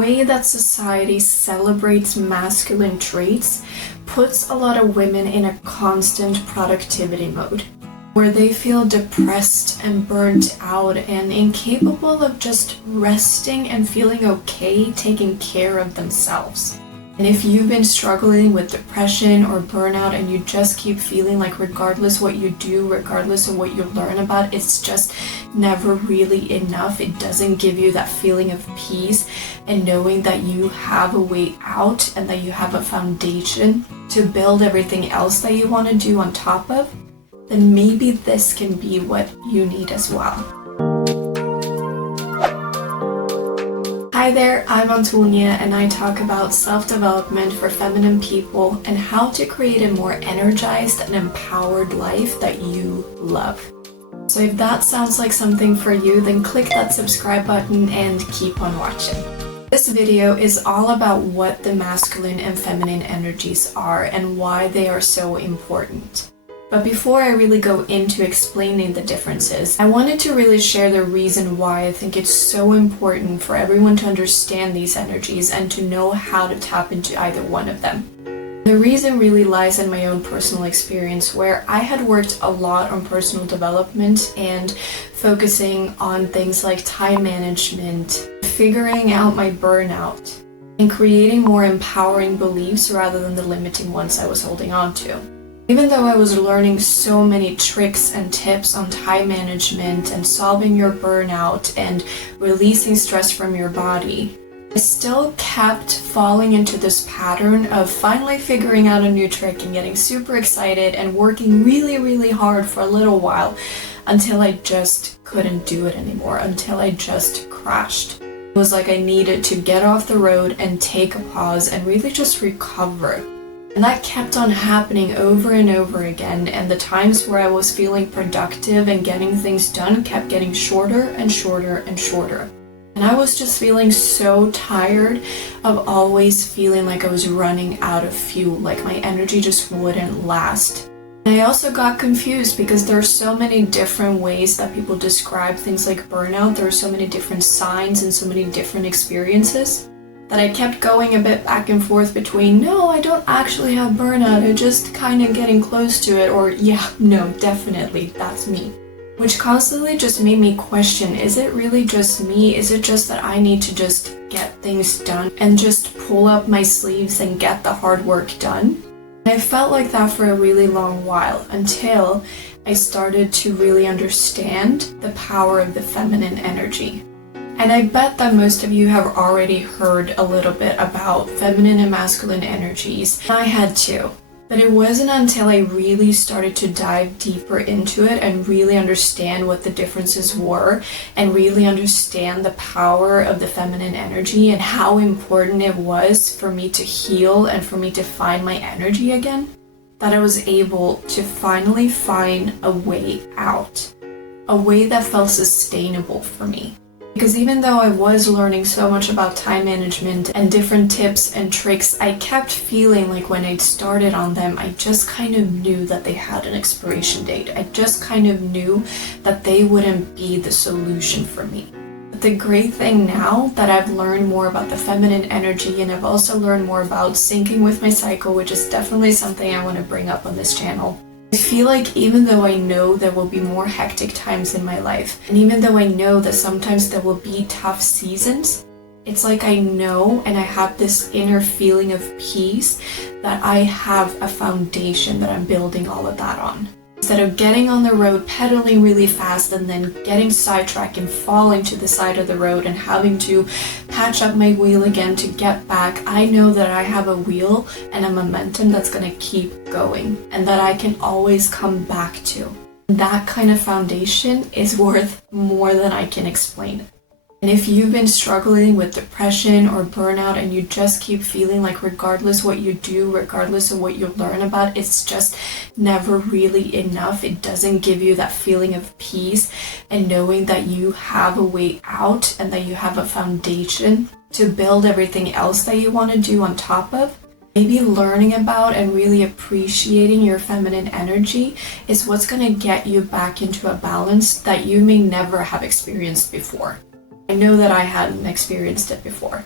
way that society celebrates masculine traits puts a lot of women in a constant productivity mode, where they feel depressed and burnt out and incapable of just resting and feeling okay taking care of themselves. And if you've been struggling with depression or burnout and you just keep feeling like regardless what you do, regardless of what you learn about, it's just never really enough. It doesn't give you that feeling of peace and knowing that you have a way out and that you have a foundation to build everything else that you want to do on top of, then maybe this can be what you need as well. Hi there, I'm Antonie and I talk about self-development for feminine people and how to create a more energized and empowered life that you love. So if that sounds like something for you, then click that subscribe button and keep on watching. This video is all about what the masculine and feminine energies are and why they are so important. But before I really go into explaining the differences, I wanted to really share the reason why I think it's so important for everyone to understand these energies and to know how to tap into either one of them. The reason really lies in my own personal experience, where I had worked a lot on personal development and focusing on things like time management, figuring out my burnout, and creating more empowering beliefs rather than the limiting ones I was holding on to. Even though I was learning so many tricks and tips on time management and solving your burnout and releasing stress from your body, I still kept falling into this pattern of finally figuring out a new trick and getting super excited and working really, really hard for a little while until I just couldn't do it anymore, until I just crashed. It was like I needed to get off the road and take a pause and really just recover. And that kept on happening over and over again, and the times where I was feeling productive and getting things done kept getting shorter and shorter and shorter. And I was just feeling so tired of always feeling like I was running out of fuel, like my energy just wouldn't last. And I also got confused because there are so many different ways that people describe things like burnout. There are so many different signs and so many different experiences that I kept going a bit back and forth between, no, I don't actually have burnout, I'm just kind of getting close to it, or yeah, no, definitely, that's me. Which constantly just made me question, is it really just me? Is it just that I need to just get things done and just pull up my sleeves and get the hard work done? And I felt like that for a really long while until I started to really understand the power of the feminine energy. And I bet that most of you have already heard a little bit about feminine and masculine energies. I had too. But it wasn't until I really started to dive deeper into it and really understand what the differences were and really understand the power of the feminine energy and how important it was for me to heal and for me to find my energy again, that I was able to finally find a way out. A way that felt sustainable for me. Because even though I was learning so much about time management and different tips and tricks, I kept feeling like when I'd started on them, I just kind of knew that they had an expiration date. I just kind of knew that they wouldn't be the solution for me. But the great thing now that I've learned more about the feminine energy and I've also learned more about syncing with my cycle, which is definitely something I want to bring up on this channel. I feel like even though I know there will be more hectic times in my life, and even though I know that sometimes there will be tough seasons, it's like I know and I have this inner feeling of peace that I have a foundation that I'm building all of that on. Instead of getting on the road, pedaling really fast, and then getting sidetracked and falling to the side of the road and having to patch up my wheel again to get back, I know that I have a wheel and a momentum that's going to keep going and that I can always come back to. That kind of foundation is worth more than I can explain. And if you've been struggling with depression or burnout and you just keep feeling like regardless what you do, regardless of what you learn about, it's just never really enough. It doesn't give you that feeling of peace and knowing that you have a way out and that you have a foundation to build everything else that you want to do on top of. Maybe learning about and really appreciating your feminine energy is what's going to get you back into a balance that you may never have experienced before. I know that I hadn't experienced it before.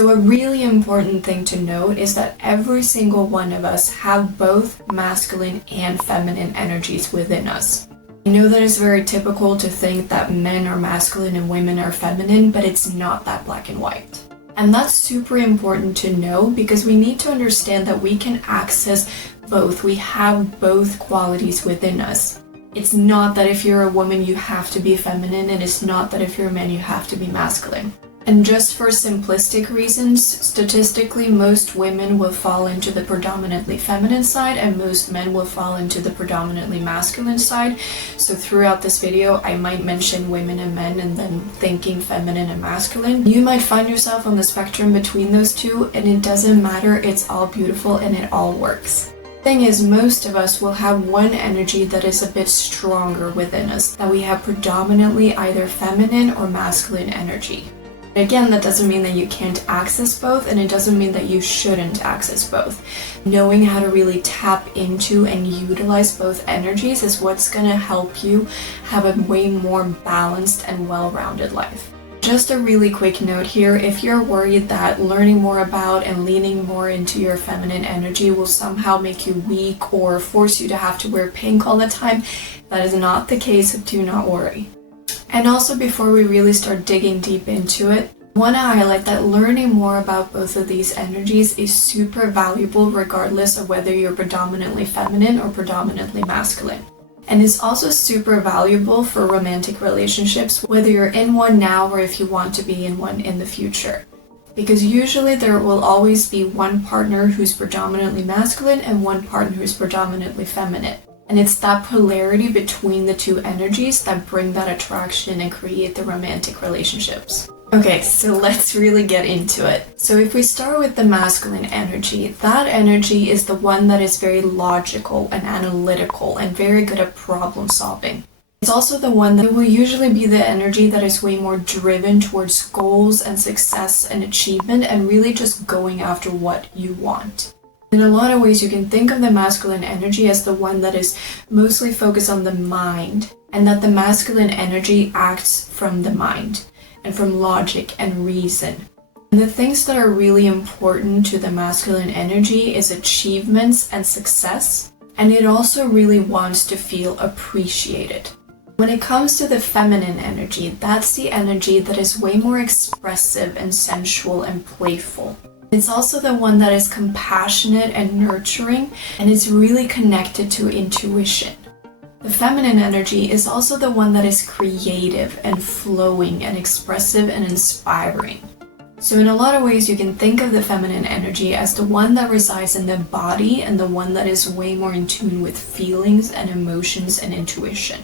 So a really important thing to note is that every single one of us have both masculine and feminine energies within us. I know that it's very typical to think that men are masculine and women are feminine, but it's not that black and white. And that's super important to know because we need to understand that we can access both. We have both qualities within us. It's not that if you're a woman you have to be feminine, and it's not that if you're a man you have to be masculine. And just for simplistic reasons, statistically most women will fall into the predominantly feminine side and most men will fall into the predominantly masculine side. So throughout this video I might mention women and men and then thinking feminine and masculine. You might find yourself on the spectrum between those two, and it doesn't matter, it's all beautiful and it all works. Thing is, most of us will have one energy that is a bit stronger within us, that we have predominantly either feminine or masculine energy. Again, that doesn't mean that you can't access both, and it doesn't mean that you shouldn't access both. Knowing how to really tap into and utilize both energies is what's going to help you have a way more balanced and well-rounded life. Just a really quick note here, if you're worried that learning more about and leaning more into your feminine energy will somehow make you weak or force you to have to wear pink all the time, that is not the case, do not worry. And also, before we really start digging deep into it, I want to highlight that learning more about both of these energies is super valuable regardless of whether you're predominantly feminine or predominantly masculine. And it's also super valuable for romantic relationships, whether you're in one now or if you want to be in one in the future. Because usually there will always be one partner who's predominantly masculine and one partner who's predominantly feminine. And it's that polarity between the two energies that bring that attraction and create the romantic relationships. Okay, so let's really get into it. So if we start with the masculine energy, that energy is the one that is very logical and analytical and very good at problem solving. It's also the one that will usually be the energy that is way more driven towards goals and success and achievement and really just going after what you want. In a lot of ways, you can think of the masculine energy as the one that is mostly focused on the mind, and that the masculine energy acts from the mind and from logic and reason. And the things that are really important to the masculine energy is achievements and success, and it also really wants to feel appreciated. When it comes to the feminine energy, that's the energy that is way more expressive and sensual and playful. It's also the one that is compassionate and nurturing, and it's really connected to intuition. The feminine energy is also the one that is creative and flowing and expressive and inspiring. So in a lot of ways, you can think of the feminine energy as the one that resides in the body and the one that is way more in tune with feelings and emotions and intuition.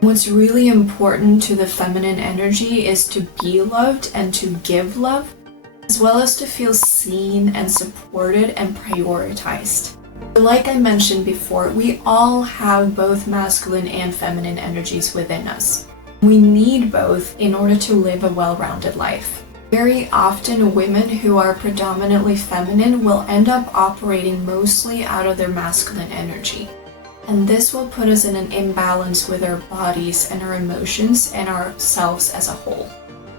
What's really important to the feminine energy is to be loved and to give love, as well as to feel seen and supported and prioritized. Like I mentioned before, we all have both masculine and feminine energies within us. We need both in order to live a well-rounded life. Very often, women who are predominantly feminine will end up operating mostly out of their masculine energy. And this will put us in an imbalance with our bodies and our emotions and ourselves as a whole.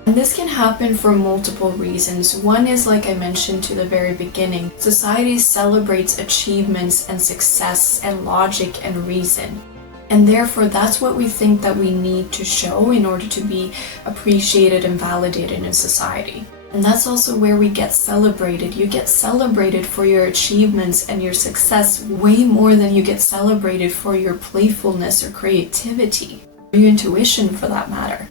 And this can happen for multiple reasons. One is, like I mentioned to the very beginning, society celebrates achievements and success and logic and reason. And therefore, that's what we think that we need to show in order to be appreciated and validated in society. And that's also where we get celebrated. You get celebrated for your achievements and your success way more than you get celebrated for your playfulness or creativity, or your intuition for that matter.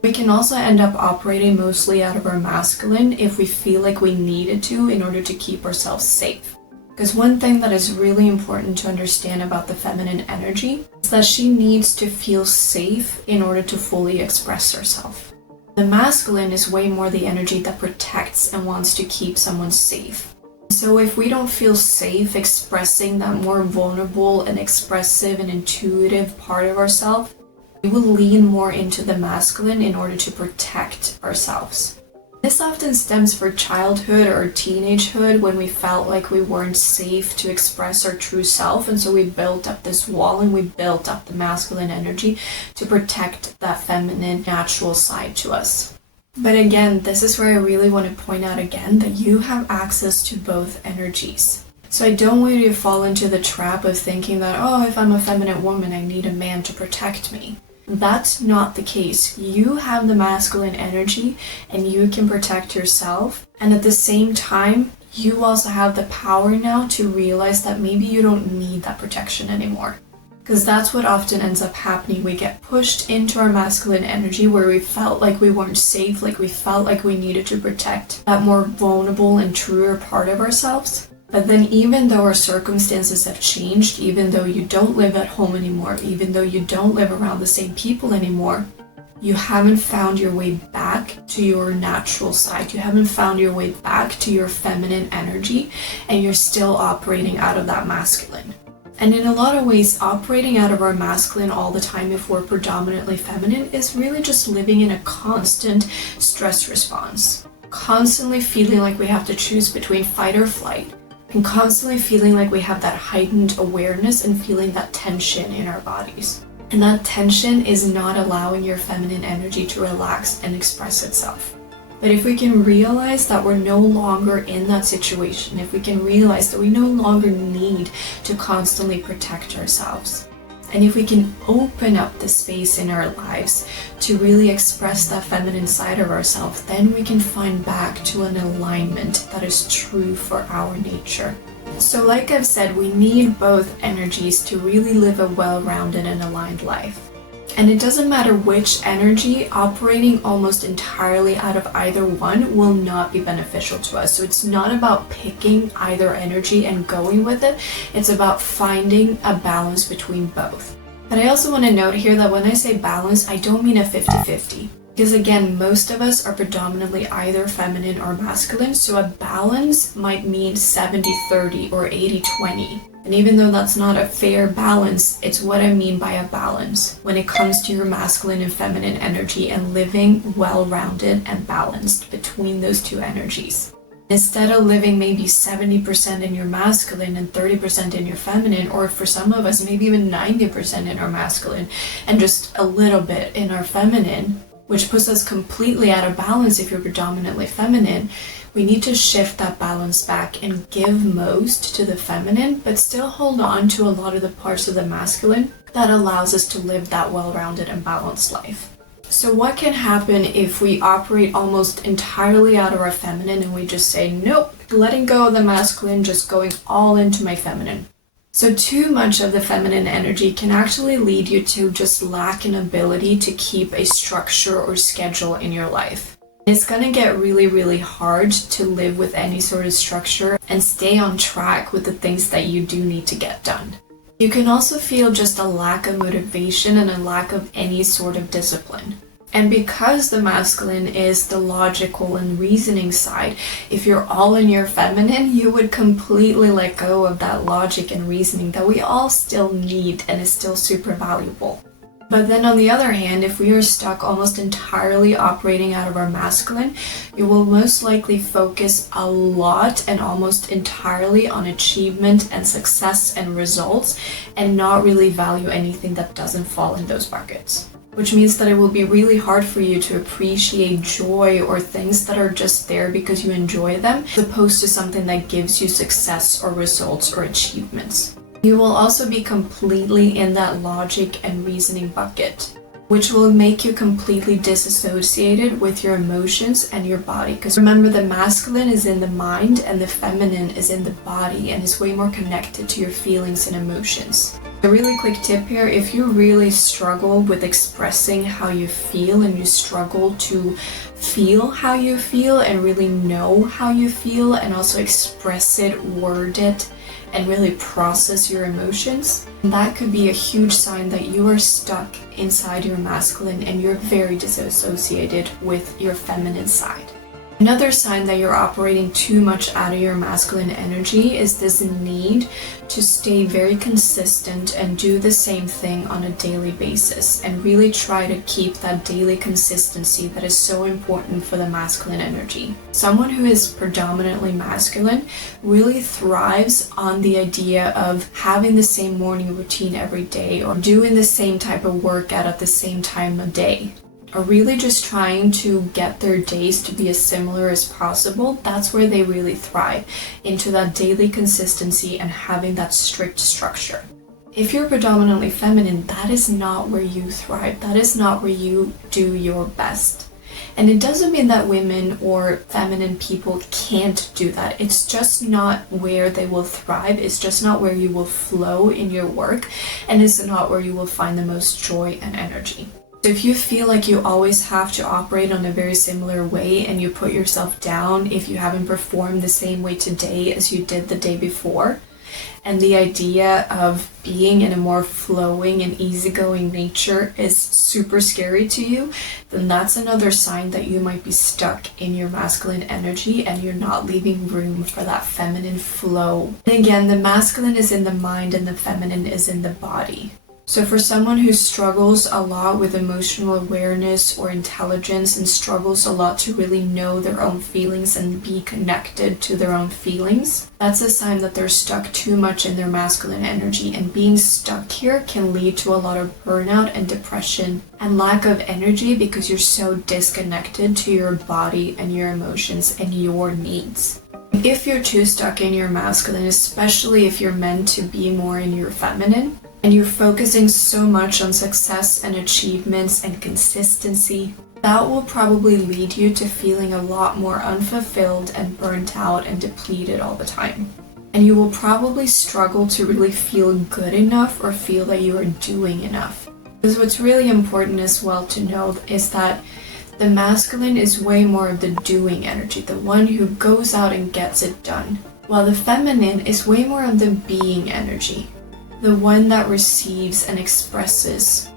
We can also end up operating mostly out of our masculine if we feel like we needed to in order to keep ourselves safe. Because one thing that is really important to understand about the feminine energy is that she needs to feel safe in order to fully express herself. The masculine is way more the energy that protects and wants to keep someone safe. So if we don't feel safe expressing that more vulnerable and expressive and intuitive part of ourselves, we will lean more into the masculine in order to protect ourselves. This often stems from childhood or teenagehood when we felt like we weren't safe to express our true self, and so we built up this wall and we built up the masculine energy to protect that feminine natural side to us. But again, this is where I really want to point out again that you have access to both energies. So I don't want you to fall into the trap of thinking that, oh, if I'm a feminine woman, I need a man to protect me. That's not the case. You have the masculine energy and you can protect yourself. And at the same time, you also have the power now to realize that maybe you don't need that protection anymore. Because that's what often ends up happening. We get pushed into our masculine energy where we felt like we weren't safe, like we felt like we needed to protect that more vulnerable and truer part of ourselves. But then even though our circumstances have changed, even though you don't live at home anymore, even though you don't live around the same people anymore, you haven't found your way back to your natural side. You haven't found your way back to your feminine energy, and you're still operating out of that masculine. And in a lot of ways, operating out of our masculine all the time if we're predominantly feminine is really just living in a constant stress response. Constantly feeling like we have to choose between fight or flight. And constantly feeling like we have that heightened awareness and feeling that tension in our bodies. And that tension is not allowing your feminine energy to relax and express itself. But if we can realize that we're no longer in that situation, if we can realize that we no longer need to constantly protect ourselves, and if we can open up the space in our lives to really express that feminine side of ourselves, then we can find back to an alignment that is true for our nature. So like I've said, we need both energies to really live a well-rounded and aligned life. And it doesn't matter which energy, operating almost entirely out of either one will not be beneficial to us. So it's not about picking either energy and going with it. It's about finding a balance between both. But I also want to note here that when I say balance, I don't mean a 50-50. Because again, most of us are predominantly either feminine or masculine. So a balance might mean 70-30 or 80-20. And even though that's not a fair balance, it's what I mean by a balance when it comes to your masculine and feminine energy and living well-rounded and balanced between those two energies. Instead of living maybe 70% in your masculine and 30% in your feminine, or for some of us, maybe even 90% in our masculine and just a little bit in our feminine, which puts us completely out of balance if you're predominantly feminine, we need to shift that balance back and give most to the feminine, but still hold on to a lot of the parts of the masculine that allows us to live that well-rounded and balanced life. So what can happen if we operate almost entirely out of our feminine and we just say, nope, letting go of the masculine, just going all into my feminine? So too much of the feminine energy can actually lead you to just lack an ability to keep a structure or schedule in your life. It's going to get really, really hard to live with any sort of structure and stay on track with the things that you do need to get done. You can also feel just a lack of motivation and a lack of any sort of discipline. And because the masculine is the logical and reasoning side, if you're all in your feminine, you would completely let go of that logic and reasoning that we all still need and is still super valuable. But then on the other hand, if we are stuck almost entirely operating out of our masculine, you will most likely focus a lot and almost entirely on achievement and success and results and not really value anything that doesn't fall in those buckets. Which means that it will be really hard for you to appreciate joy or things that are just there because you enjoy them, as opposed to something that gives you success or results or achievements. You will also be completely in that logic and reasoning bucket, which will make you completely disassociated with your emotions and your body. Because remember, the masculine is in the mind and the feminine is in the body and is way more connected to your feelings and emotions. A really quick tip here, if you really struggle with expressing how you feel and you struggle to feel how you feel and really know how you feel and also express it, word it, and really process your emotions, that could be a huge sign that you are stuck inside your masculine and you're very disassociated with your feminine side. Another sign that you're operating too much out of your masculine energy is this need to stay very consistent and do the same thing on a daily basis and really try to keep that daily consistency that is so important for the masculine energy. Someone who is predominantly masculine really thrives on the idea of having the same morning routine every day or doing the same type of workout at the same time of day. are really just trying to get their days to be as similar as possible, that's where they really thrive, into that daily consistency and having that strict structure. If you're predominantly feminine, that is not where you thrive. That is not where you do your best. And it doesn't mean that women or feminine people can't do that. It's just not where they will thrive. It's just not where you will flow in your work. And it's not where you will find the most joy and energy. So if you feel like you always have to operate on a very similar way and you put yourself down if you haven't performed the same way today as you did the day before, and the idea of being in a more flowing and easygoing nature is super scary to you, then that's another sign that you might be stuck in your masculine energy and you're not leaving room for that feminine flow. And again, the masculine is in the mind and the feminine is in the body. So for someone who struggles a lot with emotional awareness or intelligence and struggles a lot to really know their own feelings and be connected to their own feelings, that's a sign that they're stuck too much in their masculine energy. And being stuck here can lead to a lot of burnout and depression and lack of energy because you're so disconnected to your body and your emotions and your needs. If you're too stuck in your masculine, especially if you're meant to be more in your feminine, and you're focusing so much on success and achievements and consistency, that will probably lead you to feeling a lot more unfulfilled and burnt out and depleted all the time. And you will probably struggle to really feel good enough or feel that you are doing enough. Because what's really important as well to know is that the masculine is way more of the doing energy, the one who goes out and gets it done, while the feminine is way more of the being energy, the one that receives and expresses.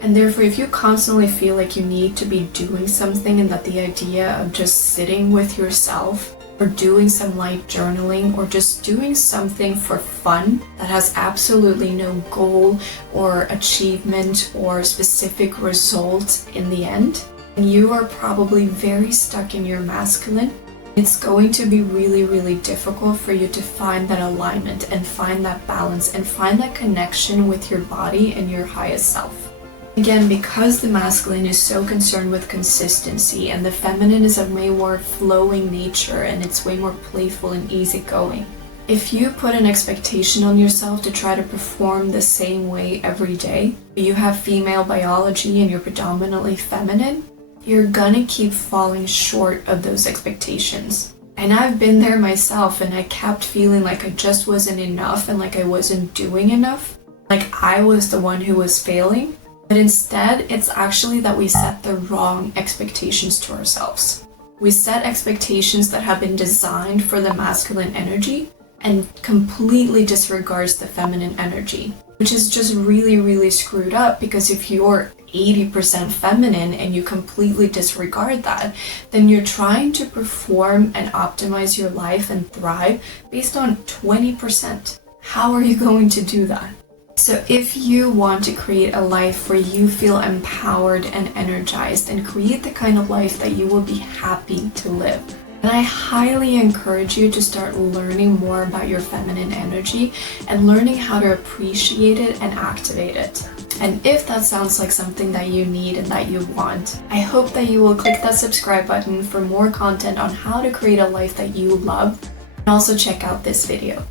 And therefore, if you constantly feel like you need to be doing something and that the idea of just sitting with yourself or doing some light journaling or just doing something for fun that has absolutely no goal or achievement or specific result in the end, and you are probably very stuck in your masculine, it's going to be really, really difficult for you to find that alignment and find that balance and find that connection with your body and your highest self. Again, because the masculine is so concerned with consistency and the feminine is a way more flowing nature and it's way more playful and easygoing. If you put an expectation on yourself to try to perform the same way every day, but you have female biology and you're predominantly feminine, you're gonna keep falling short of those expectations. And I've been there myself, and I kept feeling like I just wasn't enough and like I wasn't doing enough, like I was the one who was failing. But instead, it's actually that we set the wrong expectations to ourselves. We set expectations that have been designed for the masculine energy and completely disregards the feminine energy, which is just really, really screwed up, because if you're 80% feminine and you completely disregard that, then you're trying to perform and optimize your life and thrive based on 20%. How are you going to do that? So if you want to create a life where you feel empowered and energized and create the kind of life that you will be happy to live, and I highly encourage you to start learning more about your feminine energy and learning how to appreciate it and activate it. And if that sounds like something that you need and that you want, I hope that you will click that subscribe button for more content on how to create a life that you love, and also check out this video.